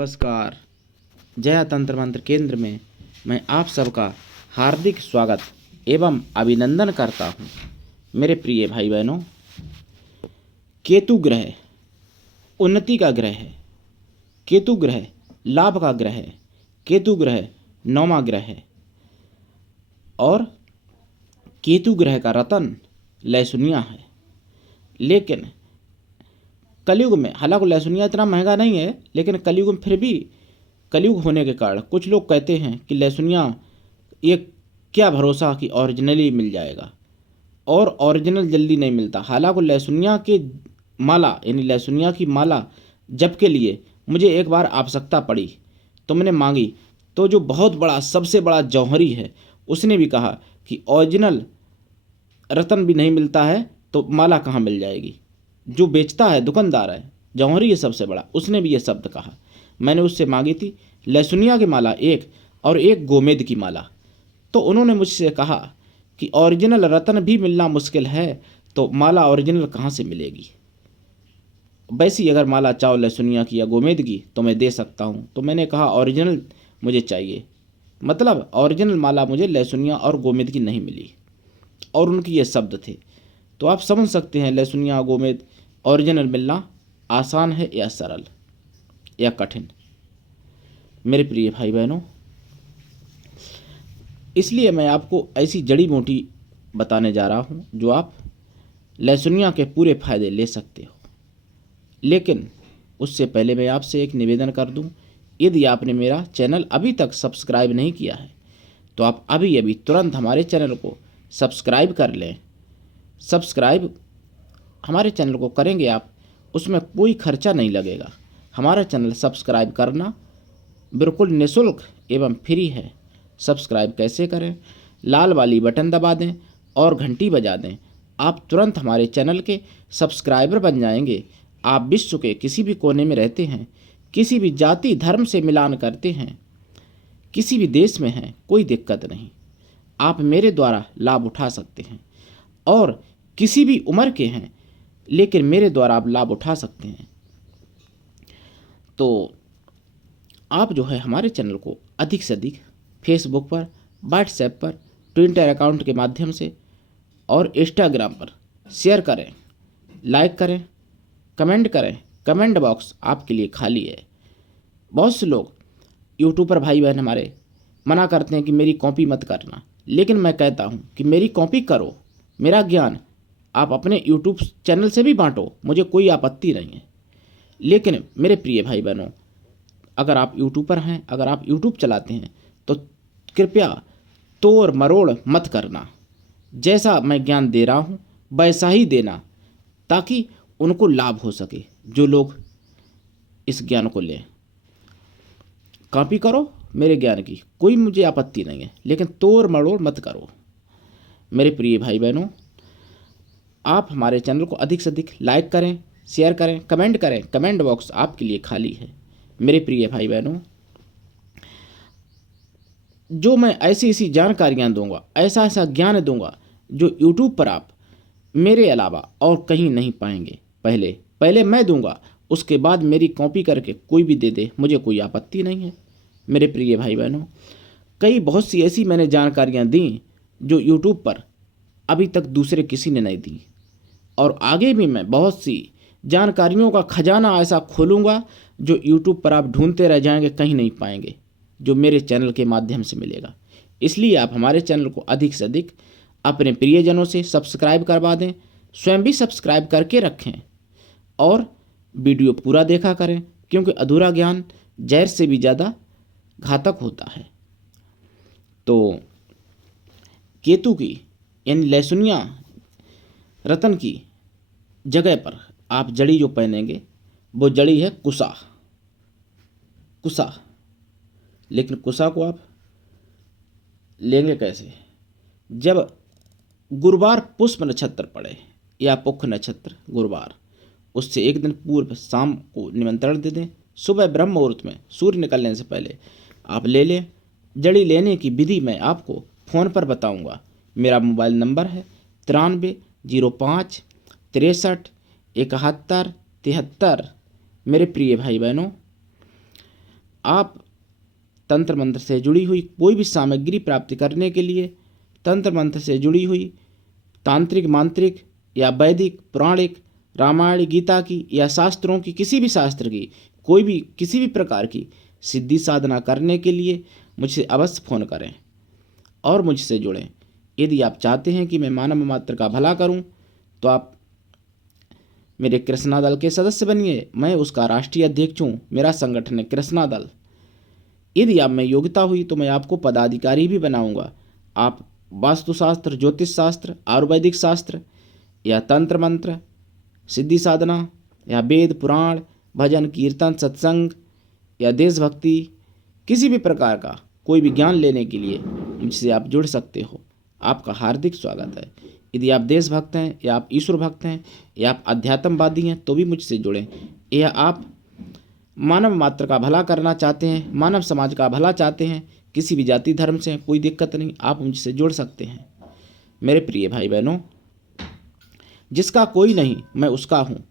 नमस्कार। जया तंत्र मंत्र केंद्र में मैं आप सबका हार्दिक स्वागत एवं अभिनंदन करता हूँ। मेरे प्रिय भाई बहनों, केतु ग्रह उन्नति का ग्रह है, केतु ग्रह लाभ का ग्रह है, केतु ग्रह 9वां ग्रह है और केतु ग्रह का रतन लहसुनिया है। लेकिन कलयुग में, हालांकि लहसुनिया इतना महंगा नहीं है, लेकिन कलयुग में फिर भी कलयुग होने के कारण कुछ लोग कहते हैं कि लहसुनिया ये क्या भरोसा कि ओरिजिनली मिल जाएगा, और ओरिजिनल जल्दी नहीं मिलता। हालांकि लहसुनिया के माला यानी लहसुनिया की माला जप के लिए मुझे एक बार आवश्यकता पड़ी तो मैंने मांगी, तो जो बहुत बड़ा सबसे बड़ा जौहरी है उसने भी कहा कि ओरिजिनल रतन भी नहीं मिलता है तो माला कहाँ मिल जाएगी। जो बेचता है दुकानदार है, जौहरी है सबसे बड़ा, उसने भी ये शब्द कहा। मैंने उससे मांगी थी लहसुनिया की माला एक और एक गोमेद की माला, तो उन्होंने मुझसे कहा कि ओरिजिनल रतन भी मिलना मुश्किल है तो माला ओरिजिनल कहाँ से मिलेगी। वैसी अगर माला चाहो लहसुनिया की या गोमेद की तो मैं दे सकता हूँ। तो मैंने कहा ओरिजिनल मुझे चाहिए, मतलब ओरिजिनल माला मुझे लहसुनिया और गोमेद की नहीं मिली, और उनकी ये शब्द थे। तो आप समझ सकते हैं लहसुनिया गोमेद ओरिजिनल मिलना आसान है या सरल या कठिन। मेरे प्रिय भाई बहनों, इसलिए मैं आपको ऐसी जड़ी बूटी बताने जा रहा हूँ जो आप लहसुनिया के पूरे फायदे ले सकते हो। लेकिन उससे पहले मैं आपसे एक निवेदन कर दूं, यदि आपने मेरा चैनल अभी तक सब्सक्राइब नहीं किया है तो आप अभी तुरंत हमारे चैनल को सब्सक्राइब कर लें। सब्सक्राइब हमारे चैनल को करेंगे आप, उसमें कोई खर्चा नहीं लगेगा। हमारा चैनल सब्सक्राइब करना बिल्कुल निःशुल्क एवं फ्री है। सब्सक्राइब कैसे करें? लाल वाली बटन दबा दें और घंटी बजा दें। आप तुरंत हमारे चैनल के सब्सक्राइबर बन जाएंगे। आप विश्व के किसी भी कोने में रहते हैं, किसी भी जाति धर्म से मिलान करते हैं, किसी भी देश में हैं, कोई दिक्कत नहीं, आप मेरे द्वारा लाभ उठा सकते हैं। और किसी भी उम्र के हैं लेकिन मेरे द्वारा आप लाभ उठा सकते हैं। तो आप जो है हमारे चैनल को अधिक से अधिक फेसबुक पर, व्हाट्सएप पर, ट्विटर अकाउंट के माध्यम से और इंस्टाग्राम पर शेयर करें, लाइक करें, कमेंट करें। कमेंट बॉक्स आपके लिए खाली है। बहुत से लोग यूट्यूब पर भाई बहन हमारे मना करते हैं कि मेरी कॉपी मत करना, लेकिन मैं कहता हूँ कि मेरी कॉपी करो, मेरा ज्ञान आप अपने यूट्यूब चैनल से भी बांटो, मुझे कोई आपत्ति नहीं है। लेकिन मेरे प्रिय भाई बहनों, अगर आप यूट्यूबर हैं, अगर आप यूट्यूब चलाते हैं तो कृपया तोड़ मरोड़ मत करना। जैसा मैं ज्ञान दे रहा हूँ वैसा ही देना, ताकि उनको लाभ हो सके जो लोग इस ज्ञान को लें। कॉपी करो मेरे ज्ञान की, कोई मुझे आपत्ति नहीं है, लेकिन तोड़ मरोड़ मत करो। मेरे प्रिय भाई बहनों, आप हमारे चैनल को अधिक से अधिक लाइक करें, शेयर करें, कमेंट करें। कमेंट बॉक्स आपके लिए खाली है। मेरे प्रिय भाई बहनों, जो मैं ऐसी ऐसी जानकारियाँ दूंगा, ऐसा ऐसा ज्ञान दूंगा जो यूट्यूब पर आप मेरे अलावा और कहीं नहीं पाएंगे। पहले मैं दूंगा, उसके बाद मेरी कॉपी करके कोई भी दे दे, मुझे कोई आपत्ति नहीं है। मेरे प्रिय भाई बहनों, बहुत सी ऐसी मैंने जानकारियाँ दी जो यूट्यूब पर अभी तक दूसरे किसी ने नहीं दी, और आगे भी मैं बहुत सी जानकारियों का खजाना ऐसा खोलूँगा जो यूट्यूब पर आप ढूंढते रह जाएंगे, कहीं नहीं पाएंगे, जो मेरे चैनल के माध्यम से मिलेगा। इसलिए आप हमारे चैनल को अधिक से अधिक अपने प्रियजनों से सब्सक्राइब करवा दें, स्वयं भी सब्सक्राइब करके रखें और वीडियो पूरा देखा करें, क्योंकि अधूरा ज्ञान जहर से भी ज़्यादा घातक होता है। तो केतु की यानी लहसुनिया रतन की जगह पर आप जड़ी जो पहनेंगे वो जड़ी है कुसा। लेकिन कुसा को आप लेंगे कैसे? जब गुरुवार पुष्प नक्षत्र पड़े या पुख नक्षत्र गुरुवार, उससे एक दिन पूर्व शाम को निमंत्रण दे दें। सुबह ब्रह्म मुहूर्त में सूर्य निकलने से पहले आप ले लें। जड़ी लेने की विधि मैं आपको फ़ोन पर बताऊंगा। मेरा मोबाइल नंबर है 9305 63 71 73। मेरे प्रिय भाई बहनों, आप तंत्र मंत्र से जुड़ी हुई कोई भी सामग्री प्राप्त करने के लिए तंत्र मंत्र से जुड़ी हुई तांत्रिक, मांत्रिक या वैदिक, पौराणिक, रामायण, गीता की या शास्त्रों की किसी भी शास्त्र की कोई भी किसी भी प्रकार की सिद्धि साधना करने के लिए मुझसे अवश्य फ़ोन करें और मुझसे जुड़ें। यदि आप चाहते हैं कि मैं मानव मात्र का भला करूं, तो आप मेरे कृष्णा दल के सदस्य बनिए। मैं उसका राष्ट्रीय अध्यक्ष हूँ। मेरा संगठन है कृष्णा दल। यदि आप में योग्यता हुई तो मैं आपको पदाधिकारी भी बनाऊंगा। आप वास्तुशास्त्र, ज्योतिष शास्त्र, आयुर्वेदिक शास्त्र या तंत्र मंत्र, सिद्धि साधना या वेद, पुराण, भजन, कीर्तन, सत्संग या देशभक्ति, किसी भी प्रकार का कोई भी ज्ञान लेने के लिए मुझसे आप जुड़ सकते हो। आपका हार्दिक स्वागत है। यदि आप देशभक्त हैं या आप ईश्वर भक्त हैं या आप अध्यात्मवादी हैं तो भी मुझसे जुड़ें। या आप मानव मात्र का भला करना चाहते हैं, मानव समाज का भला चाहते हैं, किसी भी जाति धर्म से, कोई दिक्कत नहीं, आप मुझसे जुड़ सकते हैं। मेरे प्रिय भाई बहनों, जिसका कोई नहीं मैं उसका हूँ।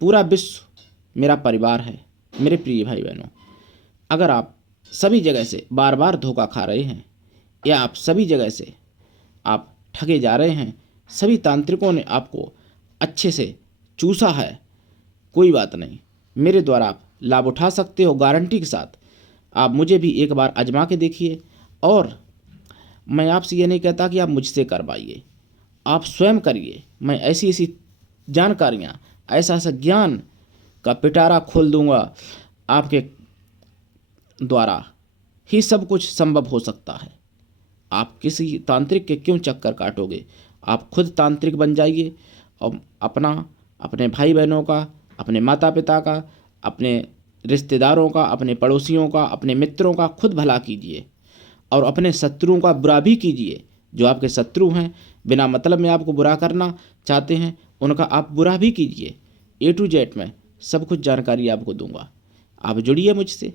पूरा विश्व मेरा परिवार है। मेरे प्रिय भाई बहनों, अगर आप सभी जगह से बार बार धोखा खा रहे हैं या आप सभी जगह से आप ठगे जा रहे हैं, सभी तांत्रिकों ने आपको अच्छे से चूसा है, कोई बात नहीं, मेरे द्वारा आप लाभ उठा सकते हो गारंटी के साथ। आप मुझे भी एक बार आजमा के देखिए। और मैं आपसे ये नहीं कहता कि आप मुझसे करवाइए, आप स्वयं करिए। मैं ऐसी ऐसी जानकारियाँ, ऐसा ऐसा ज्ञान का पिटारा खोल दूंगा, आपके द्वारा ही सब कुछ संभव हो सकता है। आप किसी तांत्रिक के क्यों चक्कर काटोगे? आप खुद तांत्रिक बन जाइए और अपने भाई बहनों का, अपने माता पिता का, अपने रिश्तेदारों का, अपने पड़ोसियों का, अपने मित्रों का खुद भला कीजिए और अपने शत्रुओं का बुरा भी कीजिए। जो आपके शत्रु हैं, बिना मतलब में आपको बुरा करना चाहते हैं, उनका आप बुरा भी कीजिए। A to Z में सब कुछ जानकारी आपको दूंगा। आप जुड़िए मुझसे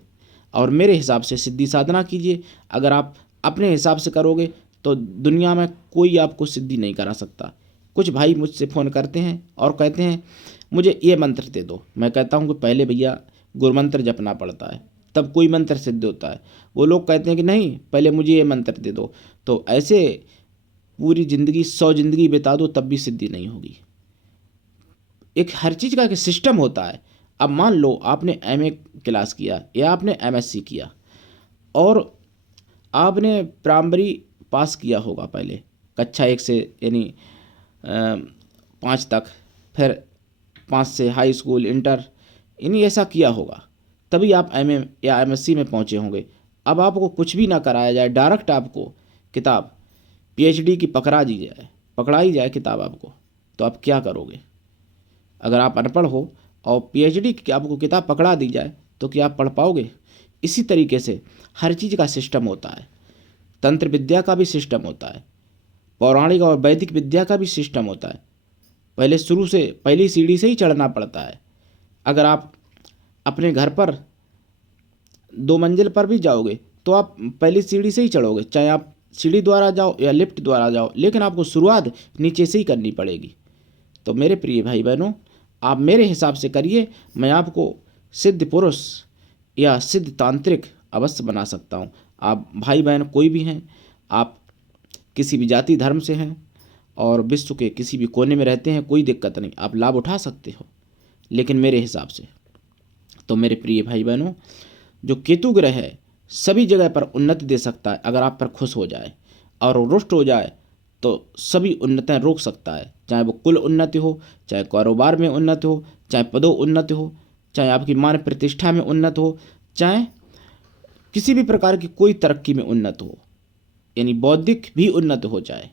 और मेरे हिसाब से सिद्धि साधना कीजिए। अगर आप अपने हिसाब से करोगे तो दुनिया में कोई आपको सिद्धि नहीं करा सकता। कुछ भाई मुझसे फ़ोन करते हैं और कहते हैं मुझे ये मंत्र दे दो। मैं कहता हूँ कि पहले भैया गुरमंत्र जपना पड़ता है, तब कोई मंत्र सिद्ध होता है। वो लोग कहते हैं कि नहीं, पहले मुझे ये मंत्र दे दो। तो ऐसे पूरी ज़िंदगी 100 ज़िंदगी बिता दो तब भी सिद्धि नहीं होगी। एक हर चीज़ का एक सिस्टम होता है। अब मान लो आपने MA क्लास किया या आपने MSc किया और आपने प्राइमरी पास किया होगा पहले, कक्षा 1 से यानी 5 तक, फिर 5 से हाई स्कूल, इंटर, यानी ऐसा किया होगा, तभी आप MA या MSc में पहुँचे होंगे। अब आपको कुछ भी ना कराया जाए, डायरेक्ट आपको किताब PhD की पकड़ाई जाए किताब आपको, तो आप क्या करोगे? अगर आप अनपढ़ हो और PhD की आपको किताब पकड़ा दी जाए तो क्या आप पढ़ पाओगे? इसी तरीके से हर चीज़ का सिस्टम होता है। तंत्र विद्या का भी सिस्टम होता है, पौराणिक और वैदिक विद्या का भी सिस्टम होता है। पहले शुरू से पहली सीढ़ी से ही चढ़ना पड़ता है। अगर आप अपने घर पर 2 मंजिल पर भी जाओगे तो आप पहली सीढ़ी से ही चढ़ोगे, चाहे आप सीढ़ी द्वारा जाओ या लिफ्ट द्वारा जाओ, लेकिन आपको शुरुआत नीचे से ही करनी पड़ेगी। तो मेरे प्रिय भाई बहनों, आप मेरे हिसाब से करिए, मैं आपको सिद्ध पुरुष या सिद्ध तांत्रिक अवश्य बना सकता हूँ। आप भाई बहन कोई भी हैं, आप किसी भी जाति धर्म से हैं और विश्व के किसी भी कोने में रहते हैं, कोई दिक्कत नहीं, आप लाभ उठा सकते हो, लेकिन मेरे हिसाब से। तो मेरे प्रिय भाई बहनों, जो केतु ग्रह है सभी जगह पर उन्नति दे सकता है अगर आप पर खुश हो जाए, और रुष्ट हो जाए तो सभी उन्नतियाँ रोक सकता है। चाहे वो कुल उन्नति हो, चाहे कारोबार में उन्नति हो, चाहे पदों उन्नति हो, चाहे आपकी मान प्रतिष्ठा में उन्नति हो, चाहे किसी भी प्रकार की कोई तरक्की में उन्नति हो, यानी बौद्धिक भी उन्नति हो जाए।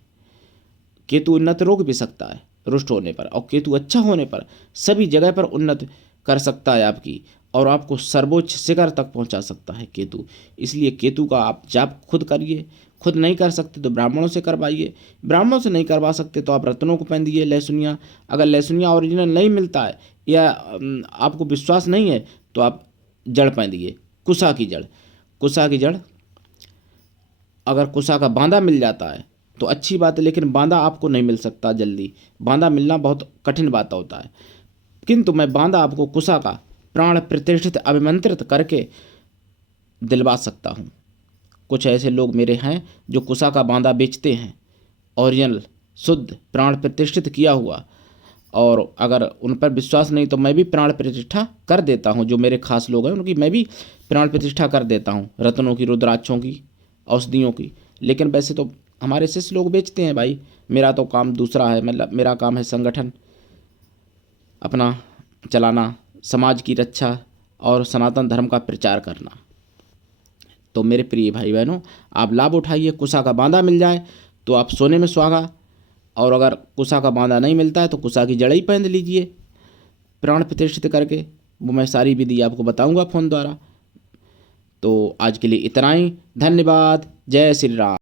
केतु उन्नति रोक भी सकता है रुष्ट होने पर, और केतु अच्छा होने पर सभी जगह पर उन्नति कर सकता है आपकी, और आपको सर्वोच्च शिखर तक पहुंचा सकता है केतु। इसलिए केतु का आप जाप खुद करिए। खुद नहीं कर सकते तो ब्राह्मणों से करवाइए। ब्राह्मणों से नहीं करवा सकते तो आप रत्नों को पहन दीजिए, लहसुनिया। अगर लहसुनिया ओरिजिनल नहीं मिलता है या आपको विश्वास नहीं है तो आप जड़ पहन दीजिए, कुसा की जड़। कुसा की जड़, अगर कुसा का बांदा मिल जाता है तो अच्छी बात है, लेकिन बांदा आपको नहीं मिल सकता जल्दी। बांदा मिलना बहुत कठिन बात होता है, किंतु मैं बांदा आपको कुसा का प्राण प्रतिष्ठित अभिमंत्रित करके दिलवा सकता हूँ। कुछ ऐसे लोग मेरे हैं जो कुशा का बांदा बेचते हैं, ओरिजिनल शुद्ध प्राण प्रतिष्ठित किया हुआ, और अगर उन पर विश्वास नहीं तो मैं भी प्राण प्रतिष्ठा कर देता हूँ। जो मेरे खास लोग हैं उनकी मैं भी प्राण प्रतिष्ठा कर देता हूँ, रत्नों की, रुद्राक्षों की, औषधियों की। लेकिन वैसे तो हमारे शिष्य लोग बेचते हैं भाई। मेरा तो काम दूसरा है, मतलब मेरा काम है संगठन अपना चलाना, समाज की रक्षा और सनातन धर्म का प्रचार करना। तो मेरे प्रिय भाई बहनों, आप लाभ उठाइए। कुशा का बांदा मिल जाए तो आप सोने में सुहागा, और अगर कुशा का बांदा नहीं मिलता है तो कुशा की जड़ ही पहन लीजिए प्राण प्रतिष्ठित करके। वो मैं सारी विधि आपको बताऊंगा फ़ोन द्वारा। तो आज के लिए इतना ही। धन्यवाद। जय श्री राम।